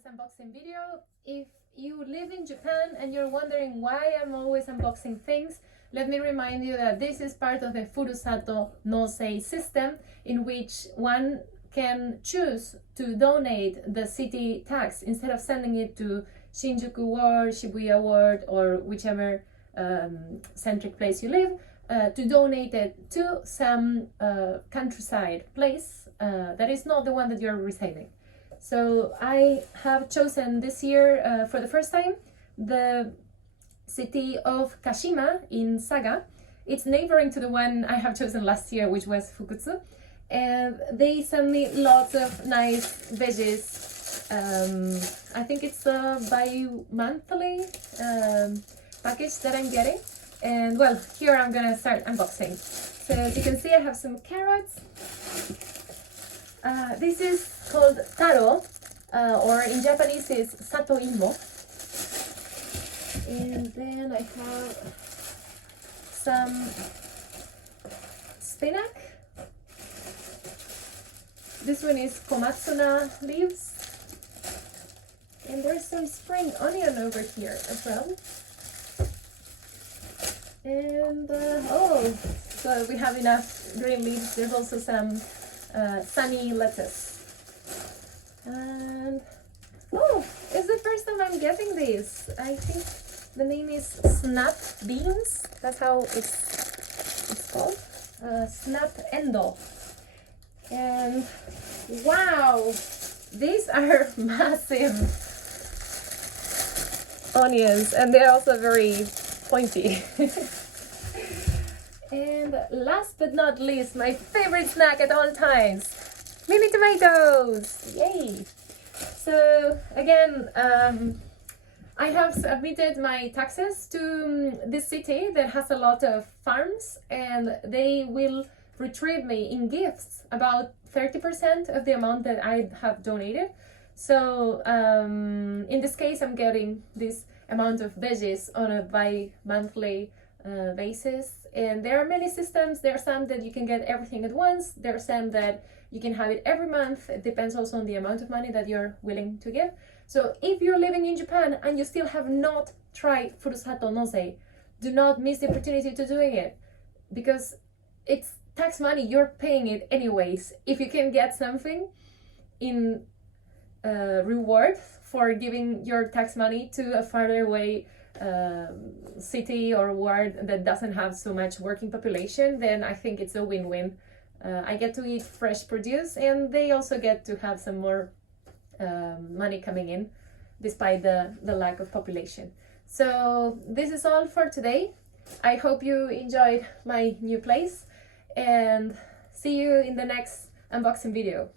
this unboxing video. If you live in Japan and you're wondering why I'm always unboxing things, let me remind you that this is part of the Furusato Nozei system, in which one can choose to donate the city tax instead of sending it to Shinjuku Ward, Shibuya Ward, or whichever centric place you live, to donate it to some countryside place that is not the one that you're residing. So I have chosen this year, for the first time, the city of Kashima in Saga. It's neighboring to the one I have chosen last year, which was Fukutsu. And they send me lots of nice veggies. I think it's a bi-monthly package that I'm getting. And well, here I'm gonna start unboxing. So as you can see, I have some carrots. This is called taro, or in Japanese is sato-imo. And then I have some spinach. This one is komatsuna leaves. And there's some spring onion over here as well. And oh, so we have enough green leaves. There's also some sunny lettuce. And oh, it's the first time I'm getting this. I think the name is snap beans. That's how it's called. Snap endo. And wow, these are massive onions, and they're also very pointy. And last but not least, my favorite snack at all times, mini tomatoes. Yay! So again, I have submitted my taxes to this city that has a lot of farms, and they will retrieve me in gifts about 30% of the amount that I have donated. So in this case, I'm getting this amount of veggies on a bi-monthly basis. And there are many systems. There are some that you can get everything at once. There are some that you can have it every month. It depends also on the amount of money that you're willing to give. So if you're living in Japan and you still have not tried Furusato Nozei, do not miss the opportunity to doing it, because it's tax money. You're paying it anyways. If you can get something in reward for giving your tax money to a farther away city or ward that doesn't have so much working population, then I think it's a win-win. I get to eat fresh produce, and they also get to have some more money coming in despite the lack of population. So this is all for today. I hope you enjoyed my new place, and see you in the next unboxing video.